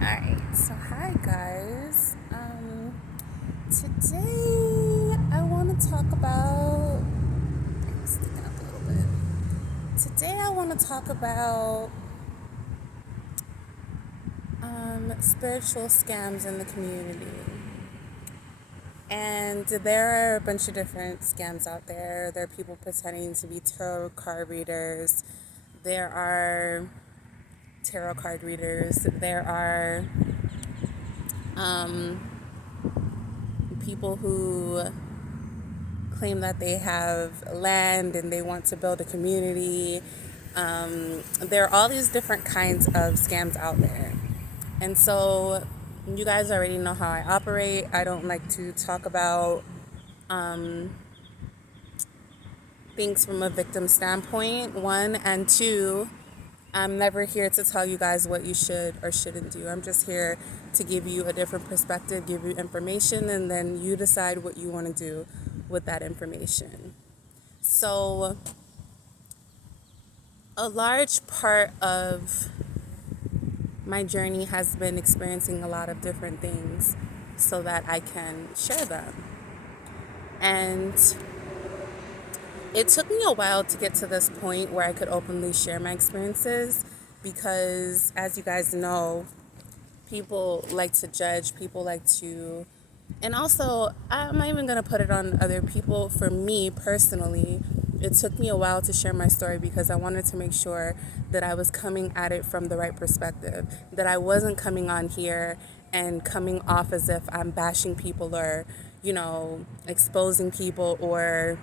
Alright, so hi guys. Today I want to talk about. Sticking up a little bit. Today I want to talk about spiritual scams in the community. And there are a bunch of different scams out there. There are people pretending to be tarot card readers. There are tarot card readers. There are people who claim that they have land and they want to build a community. There are all these different kinds of scams out there. And so you guys already know how I operate. I don't like to talk about things from a victim standpoint, one, and two, I'm never here to tell you guys what you should or shouldn't do. I'm just here to give you a different perspective, give you information, and then you decide what you want to do with that information. So, a large part of my journey has been experiencing a lot of different things so that I can share them. And it took me a while to get to this point where I could openly share my experiences because, as you guys know, people like to judge, people like to, and also, I'm not even going to put it on other people. For me personally, it took me a while to share my story because I wanted to make sure that I was coming at it from the right perspective, that I wasn't coming on here and coming off as if I'm bashing people or, exposing people or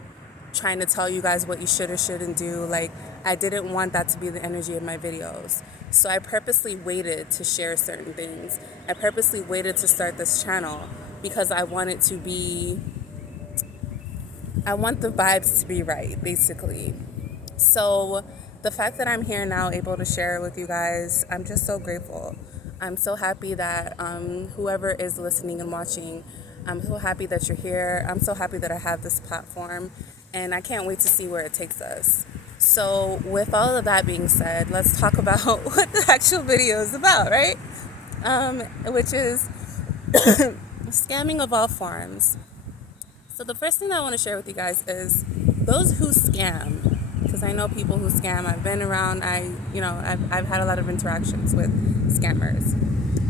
trying to tell you guys what you should or shouldn't do. Like, I didn't want that to be the energy of my videos. So I purposely waited to share certain things. I purposely waited to start this channel because I want the vibes to be right, basically. So the fact that I'm here now able to share with you guys, I'm just so grateful. I'm so happy that whoever is listening and watching, I'm so happy that you're here. I'm so happy that I have this platform, and I can't wait to see where it takes us. So with all of that being said, let's talk about what the actual video is about, right? Which is scamming of all forms. So the first thing that I want to share with you guys is those who scam, because I know people who scam. I've been around. I've had a lot of interactions with scammers,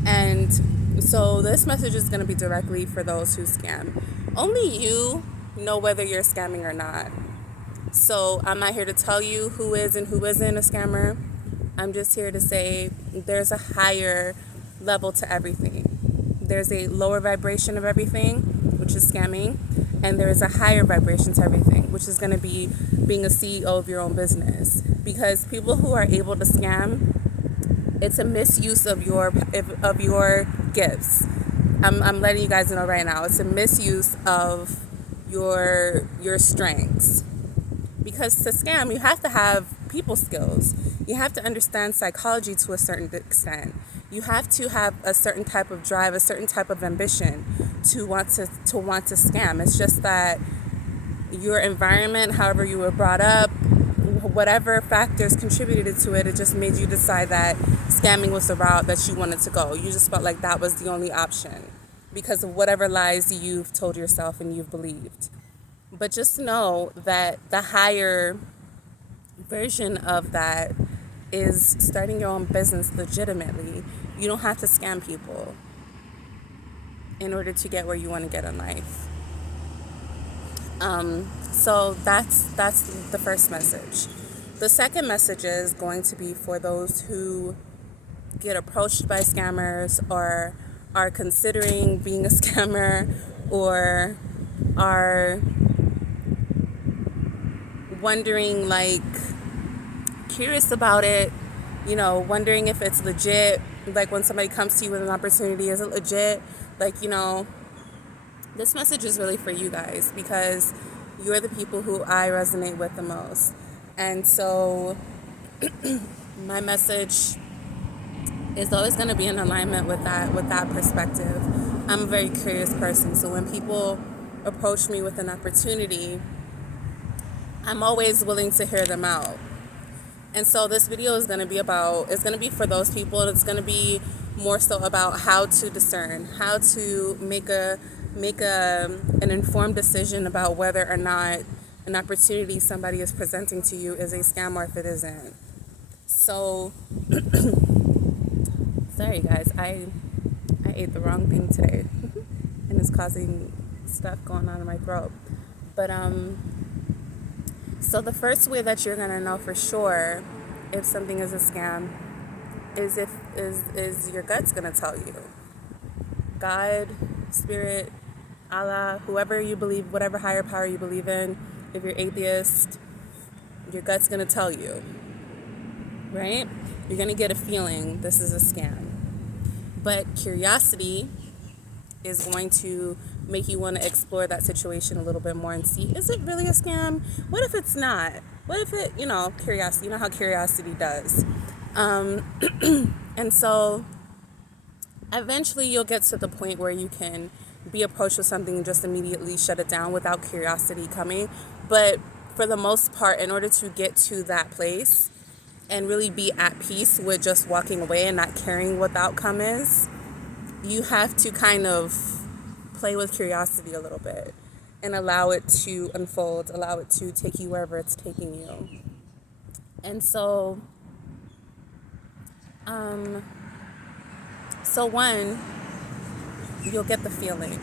and so this message is going to be directly for those who scam. Only you know whether you're scamming or not. So I'm not here to tell you who is and who isn't a scammer. I'm just here to say there's a higher level to everything. There's a lower vibration of everything, which is scamming, and there is a higher vibration to everything, which is going to be being a CEO of your own business. Because people who are able to scam, it's a misuse of your gifts. I'm letting you guys know right now. It's a misuse of your strengths. Because to scam, you have to have people skills. You have to understand psychology to a certain extent. You have to have a certain type of drive, a certain type of ambition to want to scam. It's just that your environment, however you were brought up, whatever factors contributed to it, it just made you decide that scamming was the route that you wanted to go. You just felt like that was the only option because of whatever lies you've told yourself and you've believed. But just know that the higher version of that is starting your own business legitimately. You don't have to scam people in order to get where you want to get in life. So that's the first message. The second message is going to be for those who get approached by scammers or are considering being a scammer or are wondering, like, curious about it, wondering if it's legit. Like, when somebody comes to you with an opportunity, is it legit? Like, this message is really for you guys because you're the people who I resonate with the most. And so my message is always going to be in alignment with that perspective. I'm a very curious person, so when people approach me with an opportunity, I'm always willing to hear them out. And so this video is going to be for those people, and it's going to be more so about how to discern, how to make an informed decision about whether or not an opportunity somebody is presenting to you is a scam or if it isn't. So, sorry guys, I ate the wrong thing today, and it's causing stuff going on in my throat. But so the first way that you're gonna know for sure if something is a scam is is your gut's gonna tell you. God, Spirit, Allah, whoever you believe, whatever higher power you believe in. If you're atheist, your gut's gonna tell you, right? You're gonna get a feeling this is a scam. But curiosity is going to make you want to explore that situation a little bit more and see, is it really a scam? What if it's not? What if it, curiosity, you know how curiosity does. And so eventually you'll get to the point where you can be approached with something and just immediately shut it down without curiosity coming. But for the most part, in order to get to that place and really be at peace with just walking away and not caring what the outcome is, you have to kind of play with curiosity a little bit and allow it to unfold, allow it to take you wherever it's taking you. And so, one, you'll get the feeling.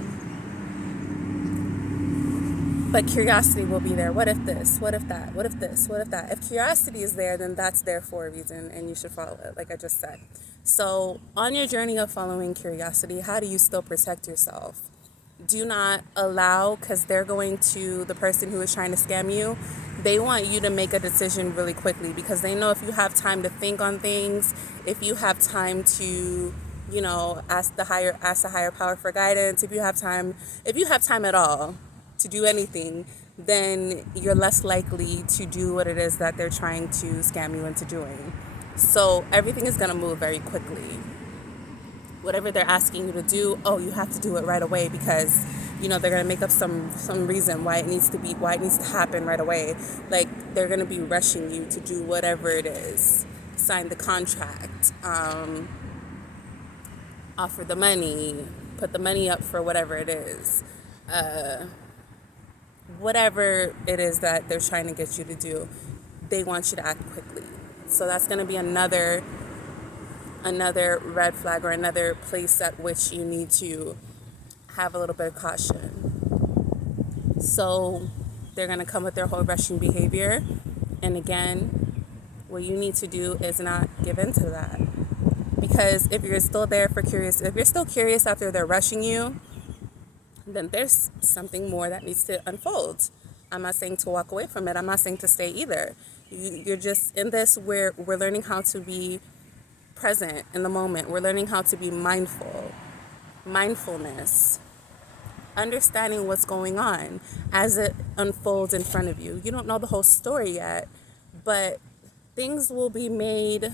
But curiosity will be there. What if this? What if that? What if this? What if that? If curiosity is there, then that's there for a reason, and you should follow it, like I just said. So on your journey of following curiosity, how do you still protect yourself? Do not allow, because the person who is trying to scam you, they want you to make a decision really quickly, because they know if you have time to think on things, if you have time to, ask the higher power for guidance, if you have time at all to do anything, then you're less likely to do what it is that they're trying to scam you into doing. So everything is going to move very quickly. Whatever they're asking you to do, you have to do it right away, because they're going to make up some reason why it needs to happen right away. Like, they're going to be rushing you to do whatever it is. Sign the contract, offer the money, put the money up for whatever it is. Whatever it is that they're trying to get you to do, they want you to act quickly. So that's going to be another red flag, or another place at which you need to have a little bit of caution. So they're going to come with their whole rushing behavior. And again, what you need to do is not give in to that. Because if you're still curious after they're rushing you, then there's something more that needs to unfold. I'm not saying to walk away from it. I'm not saying to stay either. You're just in this where we're learning how to be present in the moment. We're learning how to be mindfulness, understanding what's going on as it unfolds in front of you. You don't know the whole story yet, but things will be revealed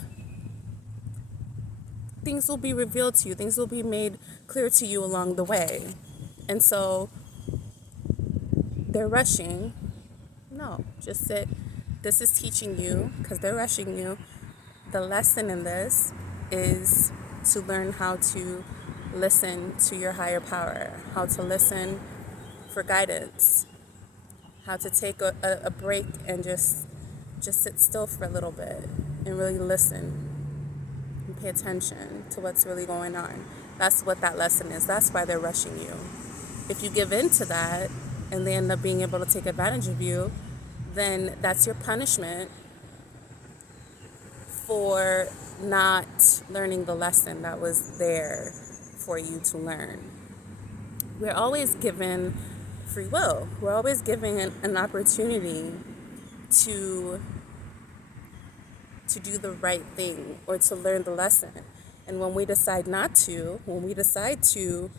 to you. Things will be made clear to you along the way. And so they're rushing. No, just sit. This is teaching you, because they're rushing you. The lesson in this is to learn how to listen to your higher power, how to listen for guidance, how to take a break and just sit still for a little bit and really listen and pay attention to what's really going on. That's what that lesson is. That's why they're rushing you. If you give in to that and they end up being able to take advantage of you, then that's your punishment for not learning the lesson that was there for you to learn. We're always given free will. We're always given an opportunity to do the right thing or to learn the lesson. And when we decide not to, when we decide to,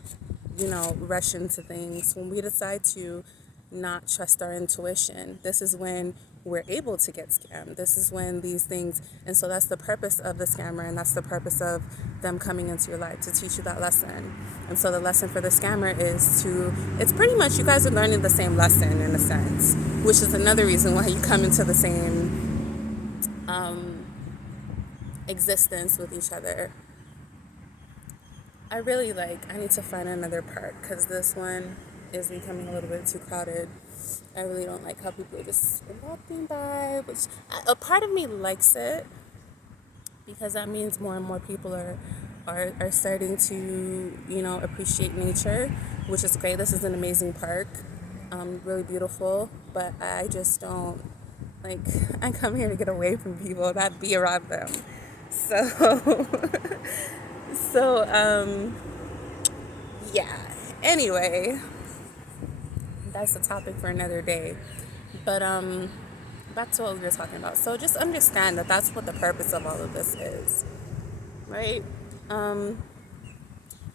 rush into things, when we decide to not trust our intuition, this is when we're able to get scammed. This is when these things, and so that's the purpose of the scammer, and that's the purpose of them coming into your life, to teach you that lesson. And so the lesson for the scammer is it's pretty much, you guys are learning the same lesson in a sense, which is another reason why you come into the same existence with each other. I need to find another park because this one is becoming a little bit too crowded. I really don't like how people are just walking by, which a part of me likes it because that means more and more people are starting to, appreciate nature, which is great. This is an amazing park, really beautiful, but I just don't, like, I come here to get away from people, not be around them. So, so, yeah. Anyway, that's a topic for another day. But back to what we were talking about. So just understand that that's what the purpose of all of this is, right?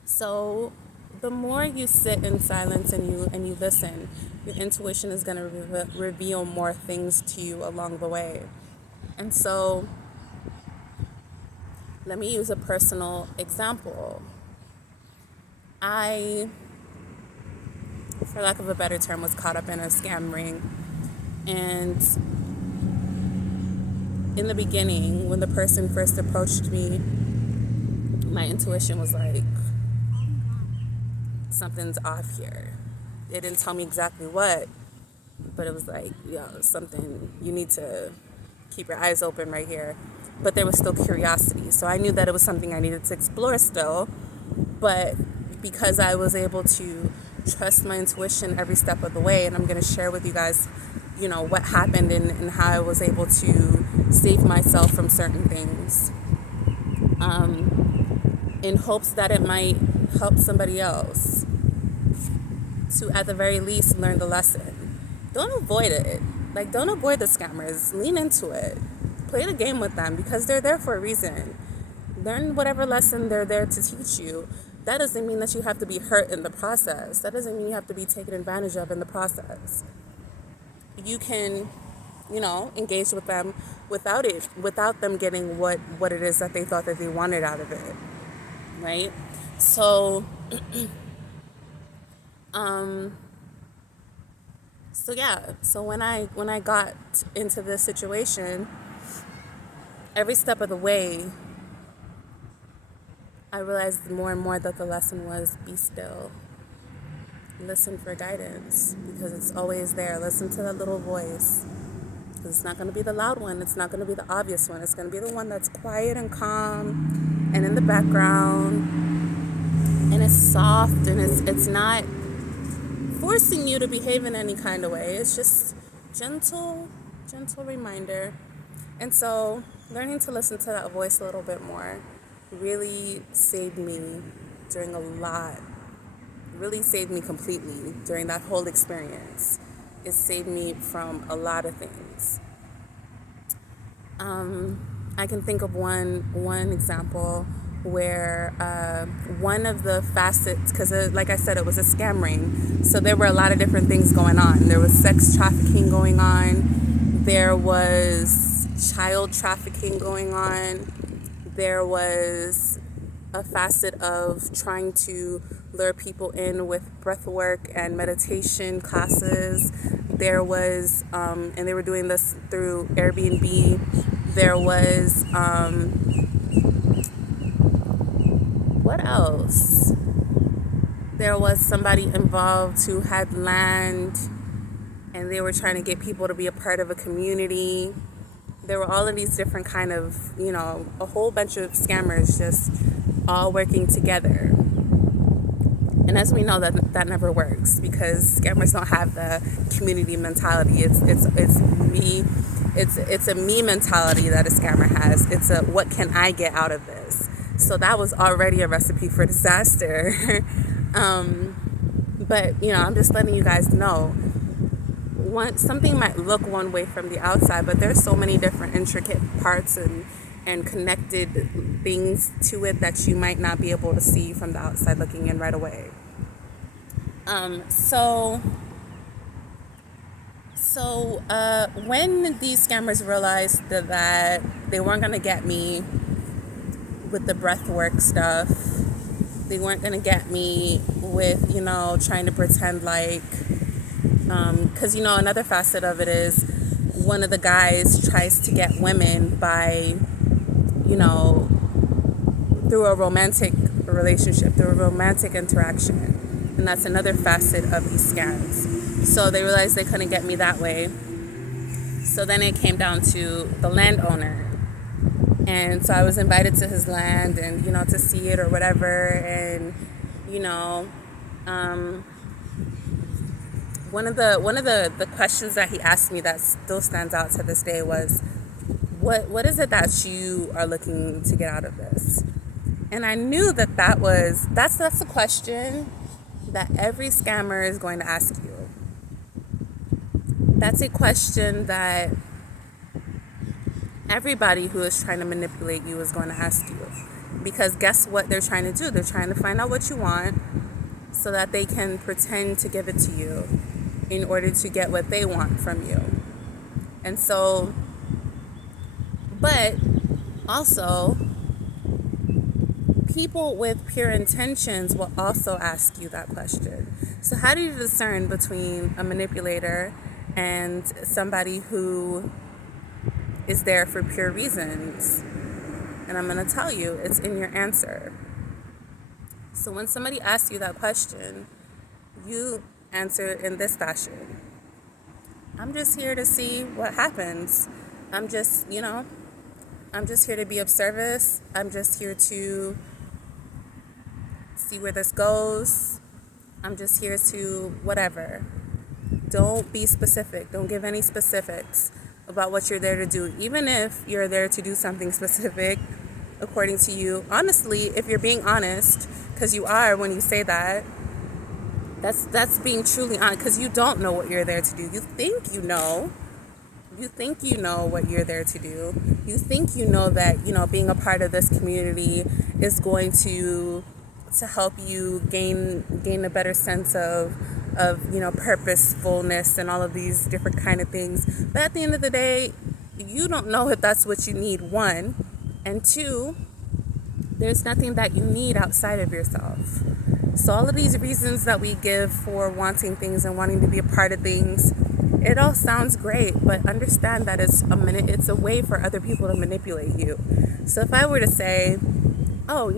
So the more you sit in silence and you listen, your intuition is going to reveal more things to you along the way. And so let me use a personal example. I, for lack of a better term, was caught up in a scam ring. And in the beginning, when the person first approached me, my intuition was like, something's off here. It didn't tell me exactly what, but it was like, something, you need to keep your eyes open right here. But there was still curiosity. So I knew that it was something I needed to explore still. But because I was able to trust my intuition every step of the way, and I'm going to share with you guys, what happened and how I was able to save myself from certain things, in hopes that it might help somebody else to, at the very least, learn the lesson. Don't avoid it. Don't avoid the scammers. Lean into it. Play the game with them because they're there for a reason. Learn whatever lesson they're there to teach you. That doesn't mean that you have to be hurt in the process. That doesn't mean you have to be taken advantage of in the process. You can, engage with them without them getting what it is that they thought that they wanted out of it, right? So, So when I got into this situation, every step of the way, I realized more and more that the lesson was be still. Listen for guidance because it's always there. Listen to that little voice. Because it's not going to be the loud one. It's not going to be the obvious one. It's going to be the one that's quiet and calm and in the background. And it's soft and it's not forcing you to behave in any kind of way. It's just gentle reminder. And so learning to listen to that voice a little bit more really saved me during really saved me completely during that whole experience. It saved me from a lot of things. I can think of one example where one of the facets, because like I said, it was a scam ring, so there were a lot of different things going on. There was sex trafficking going on. There was child trafficking going on. There was a facet of trying to lure people in with breath work and meditation classes. There was, and they were doing this through Airbnb. There was, what else? There was somebody involved who had land and they were trying to get people to be a part of a community. There were all of these different kind of, a whole bunch of scammers just all working together. And as we know, that never works because scammers don't have the community mentality. It's a me mentality that a scammer has. It's a what can I get out of this? So that was already a recipe for disaster. But I'm just letting you guys know. Something might look one way from the outside, but there's so many different intricate parts and connected things to it that you might not be able to see from the outside looking in right away. So when these scammers realized that they weren't going to get me with the breath work stuff, they weren't going to get me with, trying to pretend like, because, another facet of it is one of the guys tries to get women by, through a romantic relationship, through a romantic interaction. And that's another facet of these scams. So they realized they couldn't get me that way. So then it came down to the landowner. And so I was invited to his land and, to see it or whatever. And, one of the questions that he asked me that still stands out to this day was, what is it that you are looking to get out of this? And I knew that's the question that every scammer is going to ask you. That's a question that everybody who is trying to manipulate you is going to ask you. Because guess what they're trying to do? They're trying to find out what you want so that they can pretend to give it to you in order to get what they want from you. And so, but also, people with pure intentions will also ask you that question. So how do you discern between a manipulator and somebody who is there for pure reasons? And I'm going to tell you, it's in your answer. So when somebody asks you that question, you answer in this fashion. I'm just here to see what happens. I'm just here to be of service. I'm just here to see where this goes. I'm just here to whatever. Don't be specific. Don't give any specifics about what you're there to do. Even if you're there to do something specific, according to you. Honestly, if you're being honest, because you are when you say that, that's being truly honest, because you don't know what you're there to do. You think you know. You think you know what you're there to do. You think you know that, being a part of this community is going to help you gain a better sense of purposefulness and all of these different kind of things. But at the end of the day, you don't know if that's what you need, one. And two, there's nothing that you need outside of yourself. So all of these reasons that we give for wanting things and wanting to be a part of things, it all sounds great, but understand that it's a way for other people to manipulate you. So if I were to say, oh,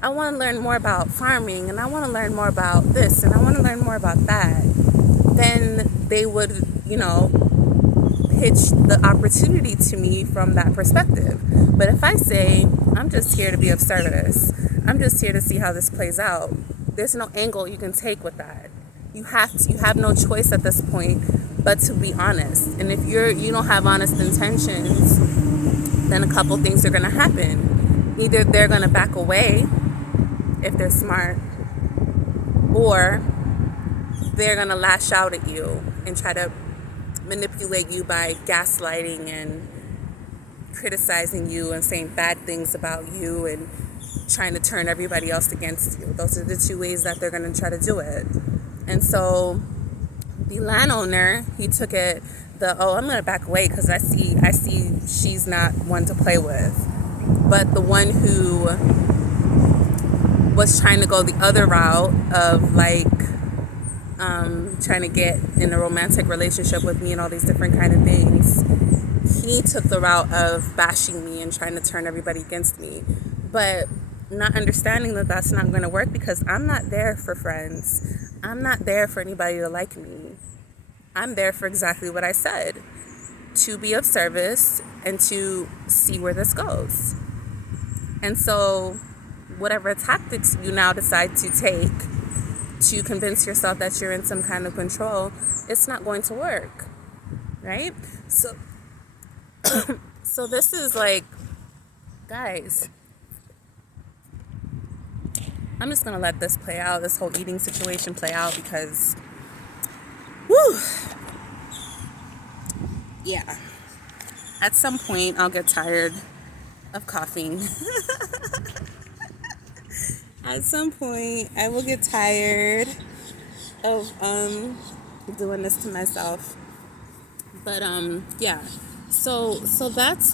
I want to learn more about farming, and I want to learn more about this, and I want to learn more about that, then they would, pitch the opportunity to me from that perspective. But if I say, I'm just here to be of service, I'm just here to see how this plays out, there's no angle you can take with that. You have no choice at this point but to be honest. And if you don't have honest intentions, then a couple things are going to happen. Either they're going to back away if they're smart, or they're going to lash out at you and try to manipulate you by gaslighting and criticizing you and saying bad things about you and trying to turn everybody else against you. Those are the two ways that they're going to try to do it. And so the landowner, he took it I'm going to back away because I see she's not one to play with. But the one who was trying to go the other route of trying to get in a romantic relationship with me and all these different kind of things, he took the route of bashing me and trying to turn everybody against me, but not understanding that that's not going to work, because I'm not there for friends. I'm not there for anybody to like me. I'm there for exactly what I said, to be of service and to see where this goes. And so whatever tactics you now decide to take to convince yourself that you're in some kind of control, it's not going to work, right? So so this is guys, I'm just gonna let this play out, this whole eating situation play out, because yeah, at some point I'll get tired of coughing. At some point I will get tired of doing this to myself. But yeah, so that's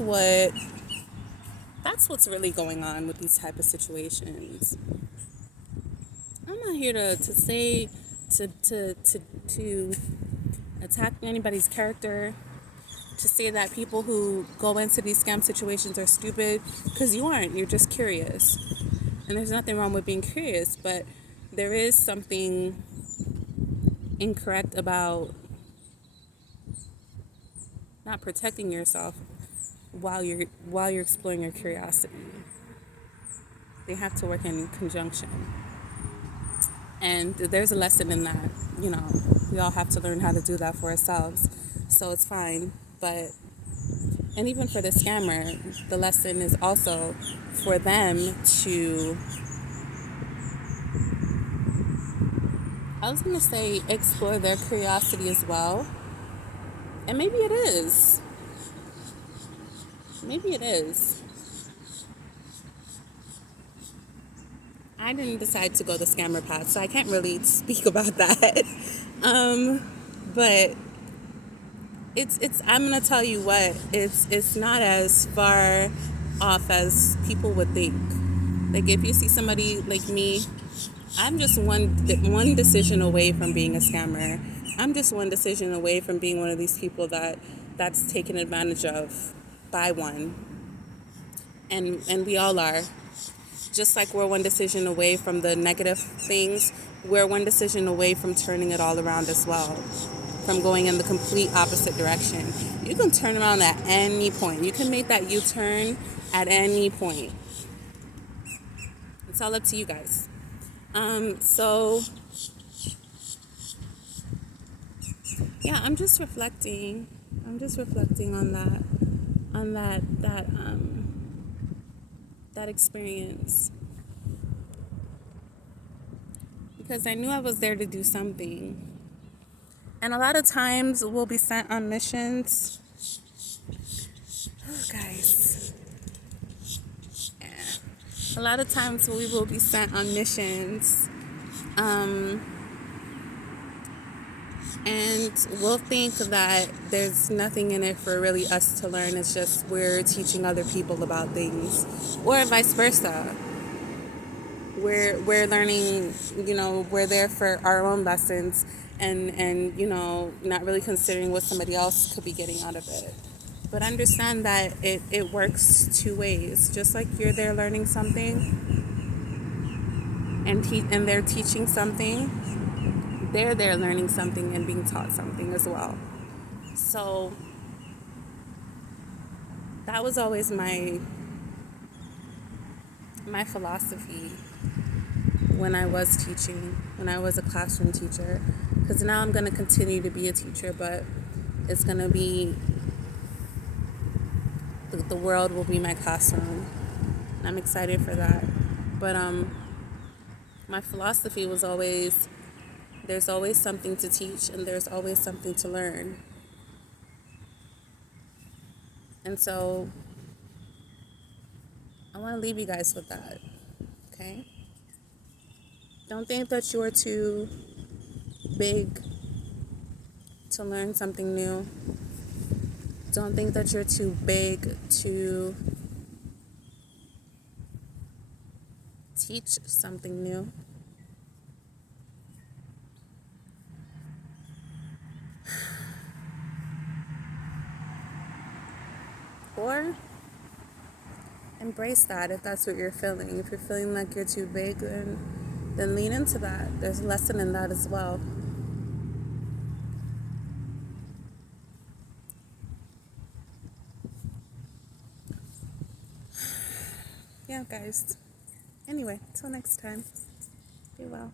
what's really going on with these type of situations. I'm not here to say to attack anybody's character, to say that people who go into these scam situations are stupid, because you aren't. You're just curious. And there's nothing wrong with being curious, but there is something incorrect about not protecting yourself while you're exploring your curiosity. They have to work in conjunction. And there's a lesson in that. We all have to learn how to do that for ourselves. So it's fine. And even for the scammer, the lesson is also for them to, I was going to say, explore their curiosity as well. And maybe it is. Maybe it is. I didn't decide to go the scammer path, so I can't really speak about that. But it's I'm gonna tell you what, it's not as far off as people would think. Like, if you see somebody like me, I'm just one decision away from being a scammer. I'm just one decision away from being one of these people that's taken advantage of by one. And we all are. Just like we're one decision away from the negative things, we're one decision away from turning it all around as well, from going in the complete opposite direction. You can turn around at any point. You can make that U-turn at any point. It's all up to you guys. So yeah, I'm just reflecting on that experience, because I knew I was there to do something. And a lot of times we'll be sent on missions. Oh, guys. Yeah. A lot of times we will be sent on missions. And we'll think that there's nothing in it for really us to learn. It's just we're teaching other people about things, or vice versa. We're learning, we're there for our own lessons, and not really considering what somebody else could be getting out of it. But understand that it works two ways. Just like you're there learning something and they're teaching something, they're there learning something and being taught something as well. So that was always my philosophy when I was teaching, when I was a classroom teacher. Because now I'm going to continue to be a teacher, but it's going to be, the world will be my classroom. I'm excited for that. But my philosophy was always, there's always something to teach and there's always something to learn. And so I want to leave you guys with that, okay? Don't think that you're too big to learn something new. Don't think that you're too big to teach something new. Or embrace that if that's what you're feeling. If you're feeling like you're too big, then lean into that. There's a lesson in that as well. Yeah, guys. Anyway, till next time. Be well.